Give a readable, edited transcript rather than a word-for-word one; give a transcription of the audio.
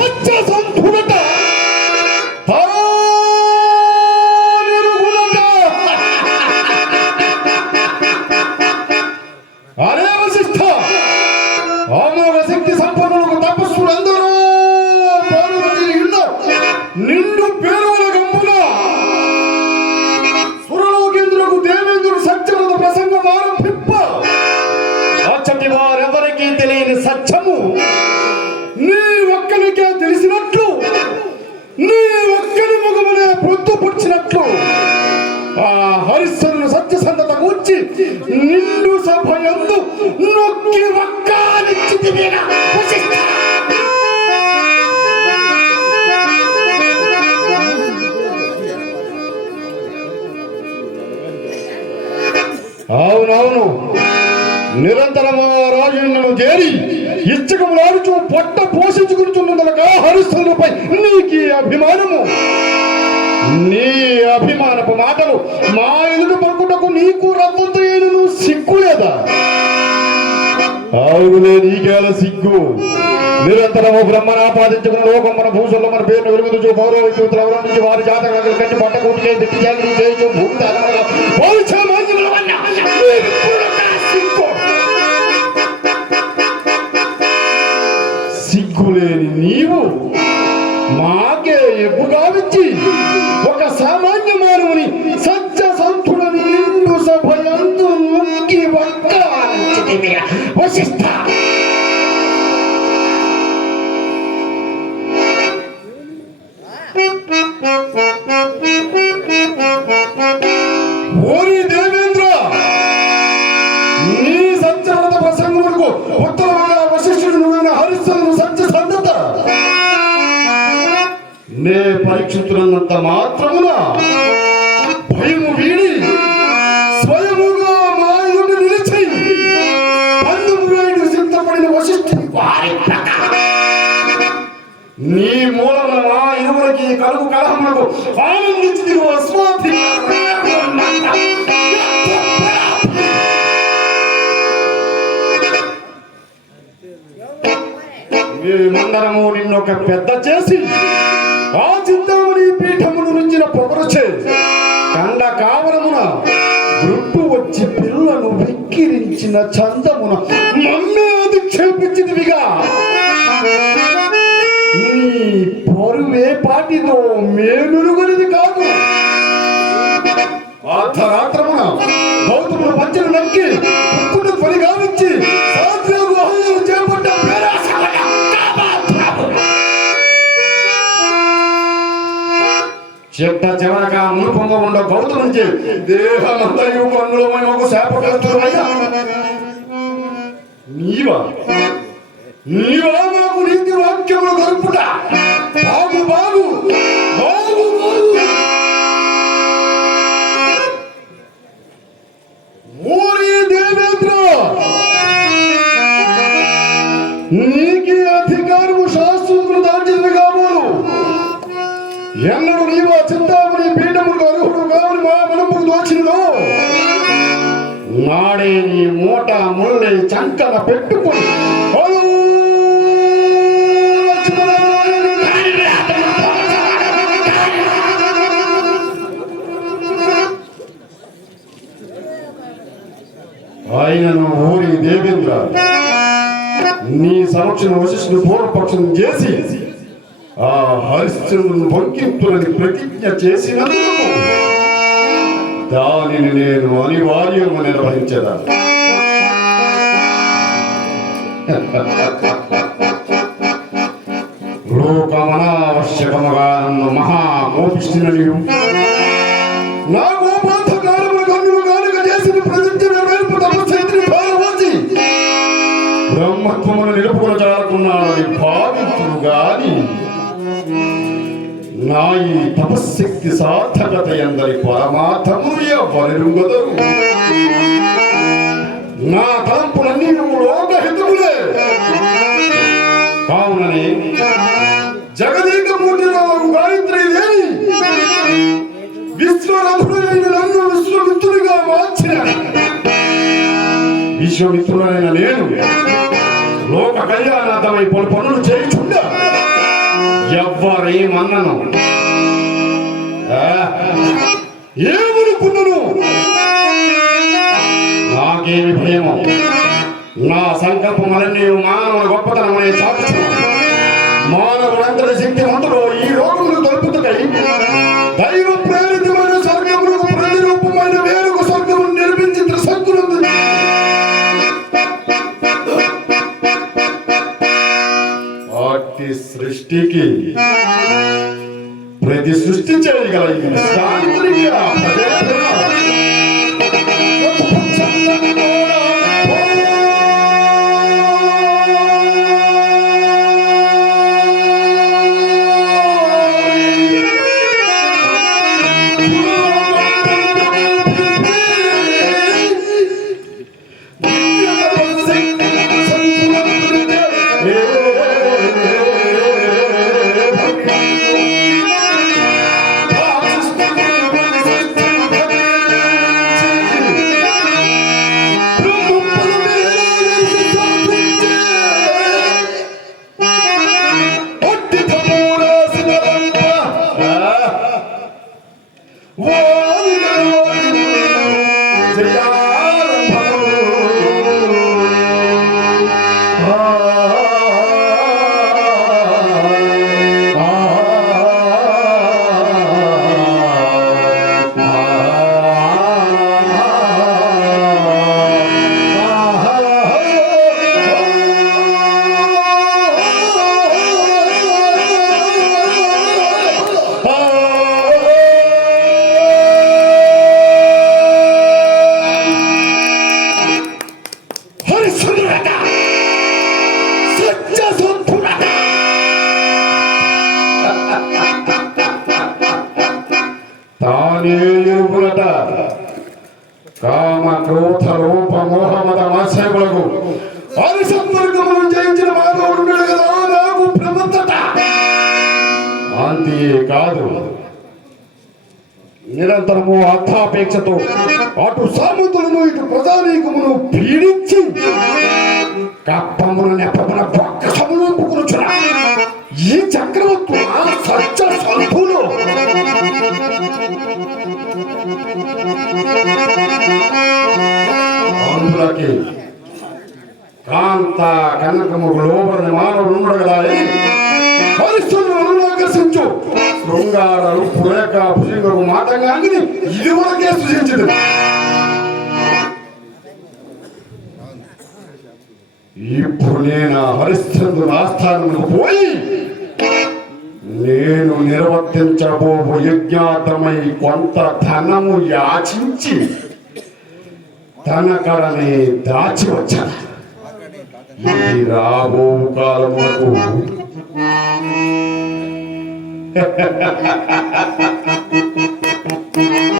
సత్య సంతుడట అరే వశిష్ఠ, అమోఘ శక్తి సంపన్నులకు తపస్సులందరూ పార్వతి నిండు పేరుల గంపున సురలోకేంద్రులకు దేవేంద్రుడు సత్యవ్రత ప్రసంగం ఆరంభింప అచ్చటి వారెవరికీ తెలియని సత్యము నీ ఒక్కనికే తెలిసినట్లు, నీ ఒక్కని ముఖమునే ప్రొద్దు పుచ్చినట్లు ఆ హరిశ్చంద్రుని సత్యసంధత కూర్చి నిండు సభయందు నొక్కి ఒక్కానిచ్చితివిగా వశిష్ఠ. అవునవును, నిరంతరము రాజులను చేరి ఇచ్చకములాడుచు పొట్ట పోషించుకుంటున్నందుక హరిశ్చంద్రుపై నీకు అభిమానము. నీ అభిమానపు మాటలు మా ఎదుట పలుకుటకు నీకు రవ్వంతో నువ్వు సిగ్గులేదా? అవునులే, నీకేల సిగ్గు. నిరంతరము బ్రహ్మను ఆపాదించుకున్న లోకం మన భూషల్లో మన పేరును వెలుగుతూ పౌరవితులు అవలంబించి వారి జాతకాలు కట్టి పట్ట కూటికే దిట్టి జాగ్రత్త చేయొచ్చు భూమి సిగ్గులేని నీవు మాకే ఎప్పుగావించి ఒక సామాన్య మానవుని సత్య సంతుడని నిండు సభయందు నొక్కి ఒక్కానిచ్చితివిగా వశిష్ఠ. ఓరి దేవేంద్ర, నీ సత్యవ్రత ప్రసంగములకు ఉత్తరముగా వశిష్ఠుడు నువ్వైన హరిశ్చంద్రుడు సత్య సంధత నే పరీక్షిస్తున్నంత మాత్రమున భయము వీడి స్వయముగా మా ఎదుట నిలిచి పందుమురాయుడు సిద్ధపడిన వశిష్ఠుని వారి నీ మూలన మా ఇరువురికి కలుగు కలహములకు ఆనందించి అస్వాతి మేమందరము నిన్నొక పెద్ద చేసి ఆ చింతామణి పీఠమును నుంచిన పొగరుచే కండ కావరమున గుట్టు వచ్చి పిల్లను వెక్కిరించిన చందమున మమ్మే అధిక్షేపించినవిగా నీ పరువే పాటితో మేలుగొనిది కాదు. అర్ధరాత్రమున గౌతముల పంచను నక్కి కుక్కును పని గావించి సాధ్యోగు హల్లు చేపట్ట చెట్ట చివరగా మునుపంగా ఉండ గౌతు నుంచి దేహమంతయు కన్నులమైన ఒక శాపకస్తుడయ్యా. నీవా మాకు నీతి వాక్యములు గరుపుట బాగు బాగు బాగు బాగు. ఓరి దేవేంద్ర, నీకి అధికారము శాస్త్రములు దాల్చినవి కాబోలు. ఎన్నడు నీవు చింతామణి పీఠములకు అర్హుడు కావని మా మనపుకు దోచినదో నాడే నీ మూట ముళ్ళై చంకన పెట్టుకుని ఆయనను ఊరి దేవేంద్ర నీ సమక్షం వశిష్ఠుని పూర్వపక్షం చేసి ఆ హరిశ్చంద్రుని భంకింపులని ప్రతిజ్ఞ చేసినందుకు దానిని నేను అనివార్యము నిర్వహించదా. లోకమనావశ్యకముగా నన్ను మహాకోపిష్టిననియు నా గోపాంతకారముల కన్నులు కానుక చేసిన ప్రతిజ్ఞ నెరవేర్పు తపశక్తిని భారవాచి బ్రహ్మత్వమును నిలుపుకొని చాలకున్నానని భావించును గాని నా ఈ తపశక్తి సార్థకత ఎందరి పరమార్థములు ఎవరెరుగదరు. నా తలంపులన్నీ లోకహితములే కావునని జగదీకమూర్తిరావు గాయత్రి దేవి విశ్వరథుడైన నన్ను విశ్వమిత్రుడిగా మార్చిన విశ్వమిత్రుడైన నేను లోక కళ్యాణార్థమై పలు పనులు చేయుచుండా నీ మన్నను ఏమనుకున్నాను? నాకేమి భయము? నా సంకల్పములన్నీ మానవుని గొప్పతనమనే చాటుచున్నాను. మానవుడంతటి శక్తివంతుడు ఈ లోకమును తలుపుతుకై దైవ ప్రేరితమైన స్వర్గములకు ప్రతిరూపమైన వేరొక స్వర్గమును నిర్మించి త్రిశంకులందు వాటి సృష్టికి ప్రతి సృష్టి చేయగల ఈ శాంతికి కామ క్రోధ రూప మోహ మత ఆశయములకు అరిసంవర్గములను జయించిన మానవుడు కదా నాకు ప్రమత్తట. అంతే కాదు, నిరంతరము అర్థాపేక్షతో అటు సామంతులను ఇటు ప్రజానీకమును పీడించి కప్పమును నెప్పమున పక్కమును పుకురుచున్న ఈ చక్రవర్తుల సత్య స్వల్పులు అందులకి కాంత కనకముకు లోబడిన మానవుడు ఉన్నాడు కదా పరిస్థితులను ఆకర్షించు శృంగార పురేక భుజంగకు మాటంగాని ఇదివరకే సృజించదు. ఇప్పుడు నేను హరిశ్చంద్రుని ఆస్థానముకు పోయి నేను నిర్వర్తించబోవు యజ్ఞాతమై కొంత ధనము యాచించి తన కడని దాచి వచ్చాను. ఇది రాబో కాలముకు